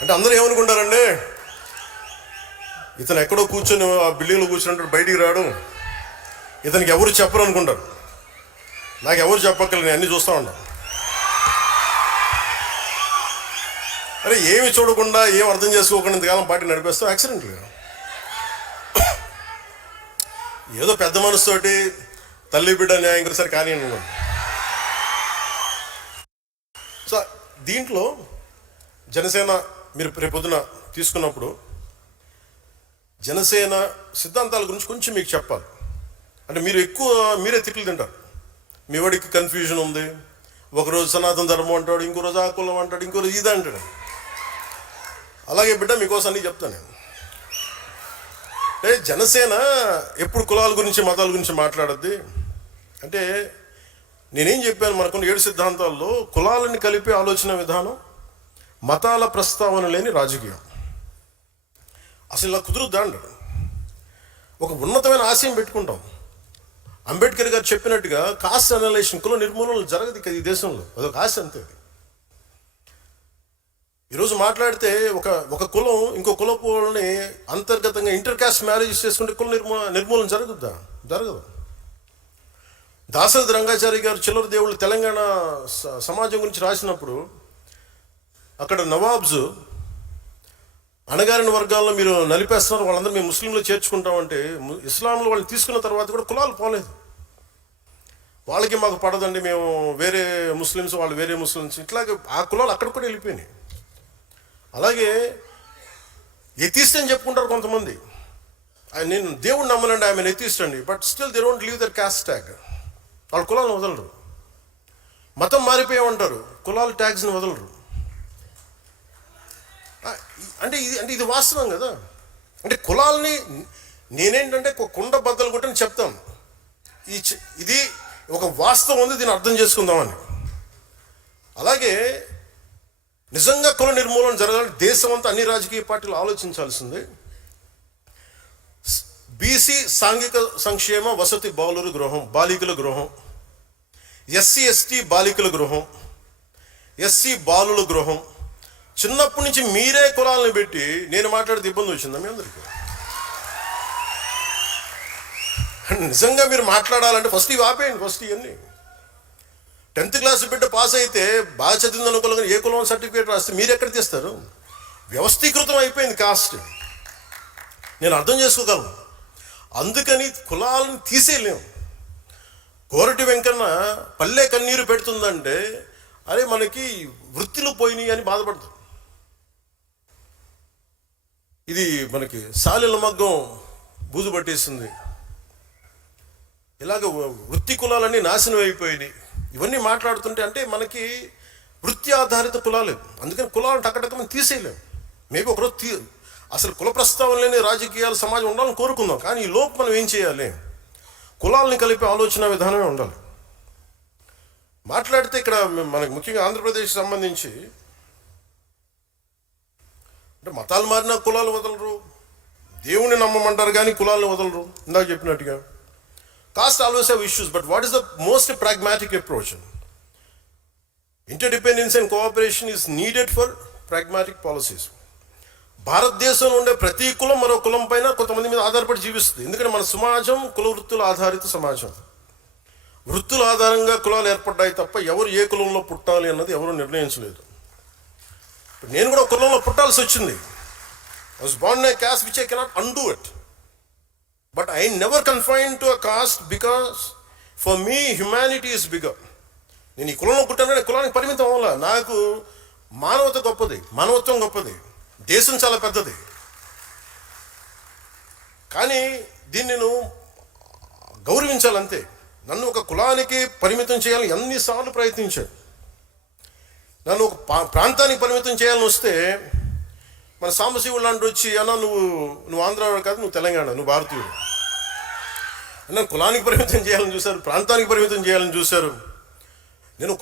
అంటే అందరూ ఏమనుకుంటారండి, ఇతను ఎక్కడో కూర్చొని ఆ బిల్డింగ్లో కూర్చుంటాడు, బయటికి రాడు, ఇతనికి ఎవరు చెప్పరు అనుకుంటారు. నాకు ఎవరు చెప్పక్కర్లేదు, నేను అన్నీ చూస్తూ ఉంటాను. అరే ఏమి చూడకుండా, ఏం అర్థం చేసుకోకుండా ఇంతకాలం పార్టీ నడిపేస్తాం యాక్సిడెంట్గా. ఏదో పెద్ద మనసుతోటి తల్లి బిడ్డ న్యాయం సరే కానీ అనుకోండి. సో దీంట్లో జనసేన మీరు రేపొద్దున తీసుకున్నప్పుడు జనసేన సిద్ధాంతాల గురించి కొంచెం మీకు చెప్పాలి. అంటే మీరే తిట్లు తింటారు. మీ వాడికి కన్ఫ్యూజన్ ఉంది, ఒకరోజు సనాతన ధర్మం అంటాడు, ఇంకో రోజు ఆ కులం అంటాడు, ఇంకో రోజు ఇది అంటాడు. అలాగే బిడ్డ మీకోసం అన్నీ చెప్తాను నేను. అంటే జనసేన ఎప్పుడు కులాల గురించి మతాల గురించి మాట్లాడద్ది. అంటే నేనేం చెప్పాను, మనకున్న 7 సిద్ధాంతాల్లో కులాలని కలిపే ఆలోచన విధానం, మతాల ప్రస్తావన లేని రాజకీయం. అసలు ఇలా కుదురుద్దా అండి? ఒక ఉన్నతమైన ఆశయం పెట్టుకుంటాం. అంబేద్కర్ గారు చెప్పినట్టుగా కాస్ట్ అనలైజేషన్, కుల నిర్మూలన జరగదు ఇక ఈ దేశంలో. అదొక ఆశ అంతే. ఈరోజు మాట్లాడితే ఒక కులం ఇంకో కులపు వాళ్ళని అంతర్గతంగా ఇంటర్ కాస్ట్ మ్యారేజ్ చేసుకుంటే కుల నిర్మూలన జరగదు. దాశరథి రంగాచారి గారు చిల్లర దేవుళ్ళు తెలంగాణ సమాజం గురించి రాసినప్పుడు అక్కడ నవాబ్స్ అణగారిన వర్గాల్లో మీరు నలిపేస్తున్నారు, వాళ్ళందరూ మేము ముస్లింలో చేర్చుకుంటామంటే ఇస్లాంలో వాళ్ళని తీసుకున్న తర్వాత కూడా కులాలు పోలేదు. వాళ్ళకి మాకు పడదండి, మేము వేరే ముస్లిమ్స్, వాళ్ళు వేరే ముస్లిమ్స్, ఇట్లాగే ఆ కులాలు అక్కడ కూడా వెళ్ళిపోయినాయి. అలాగే ఎథిస్ట్ అని చెప్పుకుంటారు కొంతమంది. నేను దేవుడు నమ్మనండి, ఆమె ఎథిస్ట్ అండి, but still they don't leave their caste tag. వాళ్ళు కులాలను వదలరు. మతం మారిపోయామంటారు, కులాల ట్యాగ్స్ని వదలరు. అంటే ఇది వాస్తవం కదా. అంటే కులాలని నేనేంటంటే కుండ బద్దలు కొట్టని చెప్తాను, ఇది ఒక వాస్తవం ఉంది, దీన్ని అర్థం చేసుకుందామని. అలాగే నిజంగా కుల నిర్మూలన జరగాలంటే దేశం అంతా అన్ని రాజకీయ పార్టీలు ఆలోచించాల్సింది. బీసీ సాంఘిక సంక్షేమ వసతి బాలికల గృహం, ఎస్సీ ఎస్టీ బాలికల గృహం, ఎస్సీ బాలుల గృహం. చిన్నప్పటి నుంచి మీరే కులాలను పెట్టి నేను మాట్లాడితే ఇబ్బంది వచ్చిందా మీ అందరికీ? నిజంగా మీరు మాట్లాడాలంటే ఫస్ట్ ఇవి ఆపేయండి. ఫస్ట్ ఇవన్నీ 10th క్లాస్ బిడ్డ పాస్ అయితే బాగా చదివింది అనుకోవాలి, ఏ కులం సర్టిఫికేట్ రాస్తే మీరు ఎక్కడ తీస్తారు? వ్యవస్థీకృతం అయిపోయింది కాస్ట్. నేను అర్థం చేసుకోగలను. అందుకని కులాలను తీసేయలేము. కోరటి వెంకన్న పల్లె కన్నీరు పెడుతుందంటే అరే మనకి వృత్తిలో పోయినాయి అని బాధపడతాం. ఇది మనకి సాలెల మగ్గం బూజు పట్టేస్తుంది. ఇలాగ వృత్తి కులాలన్నీ నాశనం అయిపోయినాయి. ఇవన్నీ మాట్లాడుతుంటే అంటే మనకి వృత్తి ఆధారిత కులాలు, అందుకని కులాలను టక్కటక్కమని తీసేయలేము. మేబీ ఒకరోజు అసలు కుల ప్రస్తావన లేని రాజకీయాలు సమాజం ఉండాలని కోరుకుందాం. కానీ ఈ లోపు మనం ఏం చేయాలి? కులాలని కలిపే ఆలోచన విధానమే ఉండాలి. మాట్లాడితే ఇక్కడ మనకి ముఖ్యంగా ఆంధ్రప్రదేశ్కి సంబంధించి అంటే మతాలు మారినా కులాలు వదలరు, దేవుని నమ్మమంటారు కానీ కులాలను వదలరు. ఇందాక చెప్పినట్టుగా caste always have issues, but what is the most pragmatic approach? Interdependence and cooperation is needed for pragmatic policies. భారతదేశంలో ఉండే ప్రతి కులం మరో కులం పైన కొంతమంది మీద ఆధారపడి జీవిస్తుంది. ఎందుకంటే మన సమాజం కుల వృత్తుల ఆధారిత సమాజం. వృత్తుల ఆధారంగా కులాలు ఏర్పడ్డాయి తప్ప ఎవరు ఏ కులంలో పుట్టాలి అన్నది ఎవరు నిర్ణయించలేదు. నేను కూడా కులంలో పుట్టాల్సి వచ్చింది. I was born in a caste which I cannot undo it. But I never confined to a caste because for me humanity is bigger. నేను ఈ కులంలో పుట్టానంటే కులానికి పరిమితం అవ్వాల. నాకు మానవత గొప్పది, మానవత్వం గొప్పది, దేశం చాలా పెద్దది. కానీ దీన్ని నేను గౌరవించాలంతే. నన్ను ఒక కులానికి పరిమితం చేయాలని ఎన్నిసార్లు ప్రయత్నించాను. నన్ను ఒక ప్రాంతానికి పరిమితం చేయాలని వస్తే మన సాంబశివుడు లాంటి వచ్చి అన్నా నువ్వు ఆంధ్రావాడు కాదు, నువ్వు తెలంగాణ, నువ్వు భారతీయుడు. నన్ను కులానికి పరిమితం చేయాలని చూశారు, ప్రాంతానికి పరిమితం చేయాలని చూశారు. నేను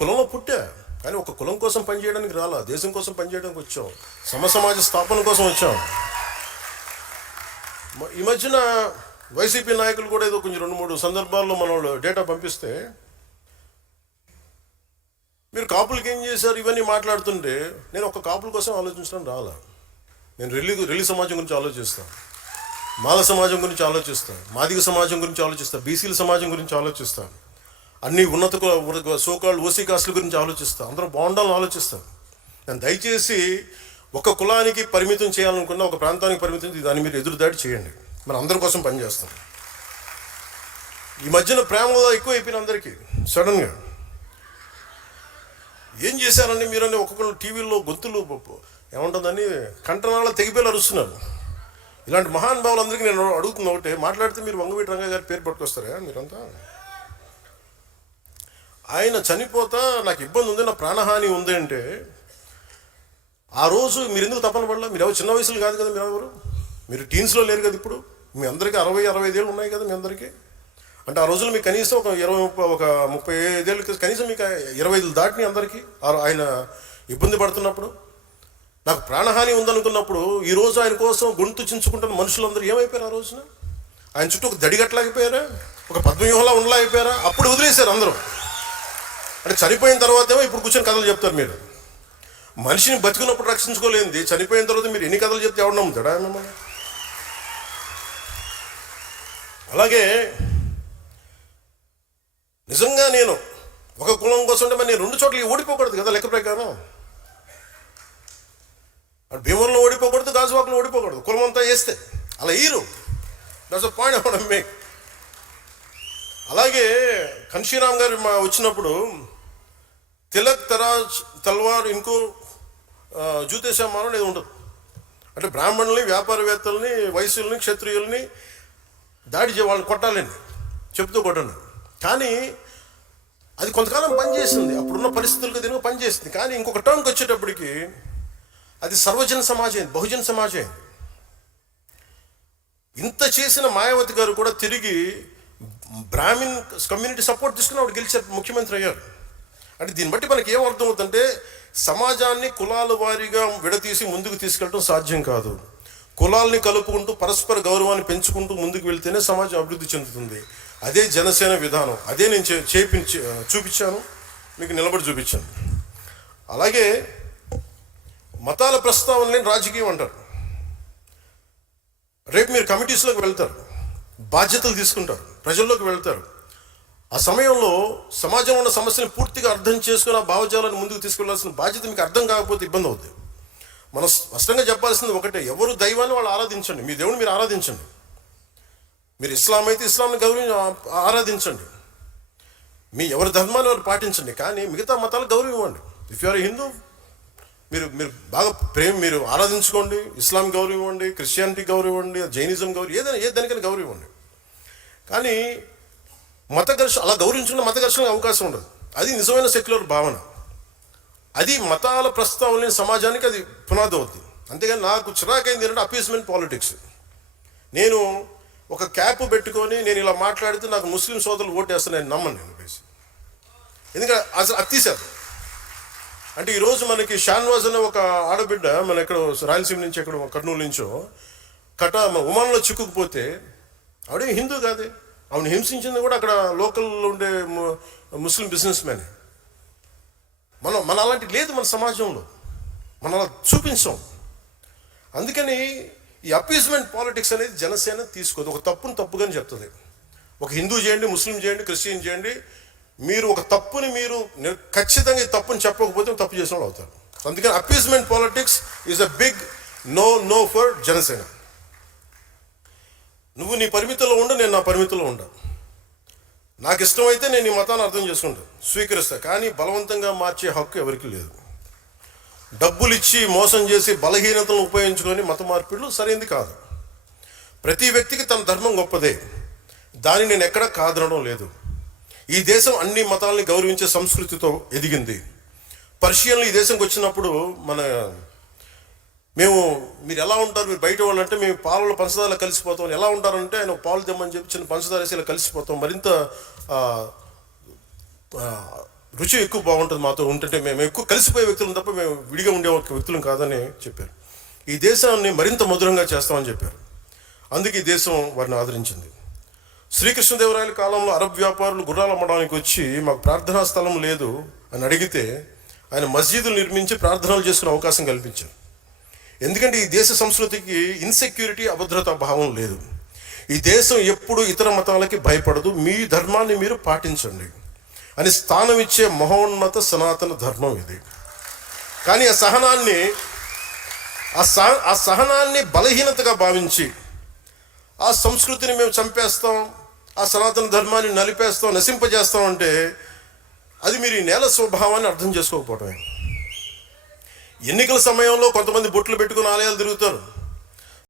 కులంలో పుట్టా, కానీ ఒక కులం కోసం పనిచేయడానికి రాలా, దేశం కోసం పనిచేయడానికి వచ్చాం, సమాజ స్థాపన కోసం వచ్చాం. ఈ మధ్యన వైసీపీ నాయకులు కూడా ఏదో కొంచెం 2-3 సందర్భాల్లో మన వాళ్ళు డేటా పంపిస్తే మీరు కాపులకి ఏం చేశారు ఇవన్నీ మాట్లాడుతుంటే నేను ఒక కాపుల కోసం ఆలోచించడం రాలా. నేను రెల్లి సమాజం గురించి ఆలోచిస్తాను, మాల సమాజం గురించి ఆలోచిస్తాను, మాదిగ సమాజం గురించి ఆలోచిస్తాను, బీసీల సమాజం గురించి ఆలోచిస్తాను, అన్ని ఉన్నత సోకాళ్ళు ఓసీ కాస్టుల గురించి ఆలోచిస్తాను, అందరూ బాగుండాలని ఆలోచిస్తాను. నేను దయచేసి ఒక కులానికి పరిమితం చేయాలనుకున్న, ఒక ప్రాంతానికి పరిమితం దాన్ని మీరు ఎదురుదాడి చేయండి. మనం అందరి కోసం పనిచేస్తాం. ఈ మధ్యన ప్రేమలో ఎక్కువ అయిపోయిన అందరికీ సడన్గా ఏం చేశారని మీరని ఒక్కొక్కరు టీవీలో గొంతులు ఏముంటుందని కంటనాళ్ళ తెగిపోయి అరుస్తున్నారు. ఇలాంటి మహానుభావులందరికీ నేను అడుగుతున్నా ఒకటే, మాట్లాడితే మీరు వంగవీటి రంగయ్య గారి పేరు పట్టుకొస్తారా మీరంతా? ఆయన చనిపోతా నాకు ఇబ్బంది ఉంది, నా ప్రాణహాని ఉంది అంటే ఆ రోజు మీరు ఎందుకు తపన పడలా? మీరు ఎవరు చిన్న వయసులు కాదు కదా, మీరు టీన్స్లో లేరు కదా. ఇప్పుడు మీ అందరికీ 60-65 ఏళ్ళు ఉన్నాయి కదా మీ అందరికీ. అంటే ఆ రోజులు మీకు కనీసం ఒక 35 ఏళ్ళు, కనీసం మీకు 25 దాటిని అందరికీ. ఆయన ఇబ్బంది పడుతున్నప్పుడు, నాకు ప్రాణహాని ఉందనుకున్నప్పుడు, ఈరోజు ఆయన కోసం గొంతు చించుకుంటున్న మనుషులందరూ ఏమైపోయారు? ఆ రోజున ఆయన చుట్టూ ఒక దడిగట్లాగిపోయారా, ఒక పద్మవ్యూహంలా ఉండలేకపోయారా? అప్పుడు వదిలేశారు అందరూ. అంటే చనిపోయిన తర్వాత ఏమో ఇప్పుడు కూర్చొని కథలు చెప్తారు. మీరు మనిషిని బతుకున్నప్పుడు రక్షించుకోలేంది, చనిపోయిన తర్వాత మీరు ఎన్ని కథలు చెప్తే ఎవరు నమ్ముతాడా మిమ్మల్ని? అలాగే నిజంగా నేను ఒక కులం కోసం అంటే మరి నేను 2 చోట్లకి ఓడిపోకూడదు కదా లెక్క ప్రకారం. భీమవరంలో ఓడిపోకూడదు, గాజువాకలో ఓడిపోకూడదు, కులం అంతా వేస్తే అలా ఈరు. That's a point I want to make. అలాగే కన్షీరామ్ గారు వచ్చినప్పుడు తిలక్ తల్వార్ ఇంకో జూతేశామానం అనేది ఉండదు. అంటే బ్రాహ్మణుల్ని, వ్యాపారవేత్తల్ని, వైశ్యుల్ని, క్షత్రియుల్ని వాళ్ళని కొట్టాలండి, చెప్తూ కొట్టండి. కానీ అది కొంతకాలం పనిచేసింది, అప్పుడున్న పరిస్థితులకు దీనికి పనిచేసింది. కానీ ఇంకొక టర్మ్కి వచ్చేటప్పటికి అది సర్వజన సమాజం, బహుజన సమాజం. ఇంత చేసిన మాయావతి గారు కూడా తిరిగి బ్రాహ్మిన్ కమ్యూనిటీ సపోర్ట్ తీసుకుని ఆవిడ గెలిచారు, ముఖ్యమంత్రి అయ్యారు. అంటే దీన్ని బట్టి మనకి ఏం అర్థం అవుతుందంటే సమాజాన్ని కులాల వారీగా విడతీసి ముందుకు తీసుకెళ్ళడం సాధ్యం కాదు. కులాల్ని కలుపుకుంటూ పరస్పర గౌరవాన్ని పెంచుకుంటూ ముందుకు వెళ్తేనే సమాజం అభివృద్ధి చెందుతుంది. అదే జనసేన విధానం. అదే నేను చూపించాను, మీకు నిలబడి చూపించాను. అలాగే మతాల ప్రస్తావనని రాజకీయం అంటారు. రేపు మీరు కమిటీస్లోకి వెళ్తారు, బాధ్యతలు తీసుకుంటారు, ప్రజల్లోకి వెళ్తారు. ఆ సమయంలో సమాజంలో ఉన్న సమస్యను పూర్తిగా అర్థం చేసుకుని ఆ భావజాలను ముందుకు తీసుకెళ్లాల్సిన బాధ్యత మీకు అర్థం కాకపోతే ఇబ్బంది అవుతుంది. మనం స్పష్టంగా చెప్పాల్సింది ఒకటే, ఎవరు దైవాన్ని వాళ్ళు ఆరాధించండి, మీ దేవుని మీరు ఆరాధించండి. మీరు ఇస్లాం అయితే ఇస్లాంని ఆరాధించండి, మీ ఎవరి ధర్మాన్ని వారు పాటించండి. కానీ మిగతా మతాలకు గౌరవం ఇవ్వండి. ఇఫ్ యు ఆర్ హిందూ, మీరు బాగా మీరు ఆరాధించుకోండి, ఇస్లాం గౌరవం ఇవ్వండి, క్రిస్టియానిటీ గౌరవం ఇవ్వండి, జైనిజం గౌరవం, ఏ దానికైనా గౌరవం ఇవ్వండి. కానీ మత ఘర్షణ అలా గౌరవించుకున్న మత ఘర్షణకు అవకాశం ఉండదు. అది నిజమైన సెక్యులర్ భావన. అది మతాల ప్రస్తావన సమాజానికి అది పునాది అవుతుంది. అంతేగాని నాకు చిరాకైంది ఏంటంటే అపీస్మెంట్ పాలిటిక్స్. నేను ఒక క్యాప్ పెట్టుకొని నేను ఇలా మాట్లాడితే నాకు ముస్లిం సోదరులు ఓటేస్తాను, నేను నమ్మను. నేను ఎందుకంటే అసలు అత్తిశారు. అంటే ఈరోజు మనకి షాన్వాజ్ అనే ఒక ఆడబిడ్డ మన ఎక్కడ రాయలసీమ నుంచి ఎక్కడ కర్నూలు నుంచో ఉమాన్లో చిక్కుకుపోతే ఆవిడే హిందూ కాదే, ఆవిడ హింసించింది కూడా అక్కడ లోకల్లో ఉండే ముస్లిం బిజినెస్ మ్యాన్. మన అలాంటి లేదు మన సమాజంలో, మనం అలా చూపించాం. అందుకని ఈ అపీస్మెంట్ పాలిటిక్స్ అనేది జనసేన తీసుకోదు. ఒక తప్పుని తప్పుగానే చెప్తుంది. ఒక హిందూ చేయండి, ముస్లిం చేయండి, క్రిస్టియన్ చేయండి, మీరు ఒక తప్పుని మీరు ఖచ్చితంగా ఈ తప్పుని చెప్పకపోతే తప్పు చేసిన వాళ్ళు అవుతారు. అందుకని appeasement politics is a big no for Janasena. నువ్వు నీ పరిమితుల్లో ఉండు, నేను నా పరిమితుల్లో ఉండా. నాకు ఇష్టమైతే నేను ఈ మతాన్ని అర్థం చేసుకుంటాను, స్వీకరిస్తా. కానీ బలవంతంగా మార్చే హక్కు ఎవరికి లేదు. డబ్బులు ఇచ్చి మోసం చేసి బలహీనతలను ఉపయోగించుకొని మత మార్పిడులు సరైనది కాదు. ప్రతి వ్యక్తికి తన ధర్మం గొప్పదే, దాన్ని నేను ఎక్కడా కాదనడం లేదు. ఈ దేశం అన్ని మతాలని గౌరవించే సంస్కృతితో ఎదిగింది. పర్షియన్లు ఈ దేశంకి వచ్చినప్పుడు మీరు ఎలా ఉంటారు, మీరు బయట వాళ్ళు అంటే మేము పాలలో పంచదారలో కలిసిపోతాం. ఎలా ఉంటారంటే ఆయన పాలు తెమ్మని చెప్పి చిన్న పంచదార వేసి ఇలా కలిసిపోతాం, మరింత రుచి ఎక్కువ బాగుంటుంది మాతో ఉంటుంటే. మేము ఎక్కువ కలిసిపోయే వ్యక్తులను తప్ప మేము విడిగా ఉండే వ్యక్తులం కాదని చెప్పారు. ఈ దేశాన్ని మరింత మధురంగా చేస్తామని చెప్పారు. అందుకే ఈ దేశం వారిని ఆదరించింది. శ్రీకృష్ణదేవరాయల కాలంలో అరబ్ వ్యాపారులు గుర్రాలు అమ్మడానికి వచ్చి మాకు ప్రార్థనా స్థలం లేదు అని అడిగితే ఆయన మస్జిదులు నిర్మించి ప్రార్థనలు చేసుకునే అవకాశం కల్పించారు. ఎందుకంటే ఈ దేశ సంస్కృతికి ఇన్సెక్యూరిటీ, అభద్రతా భావం లేదు. ఈ దేశం ఎప్పుడు ఇతర మతాలకి భయపడదు, మీ ధర్మాన్ని మీరు పాటించండి అని స్థానం ఇచ్చే మహోన్నత సనాతన ధర్మం ఇది. కానీ ఆ సహనాన్ని బలహీనతగా భావించి ఆ సంస్కృతిని మేము చంపేస్తాం, ఆ సనాతన ధర్మాన్ని నలిపేస్తాం, నశింపజేస్తాం అంటే అది మీరు ఈ నేల స్వభావాన్ని అర్థం చేసుకోకపోవటమే. ఎన్నికల సమయంలో కొంతమంది బొట్లు పెట్టుకుని ఆలయాలు తిరుగుతారు.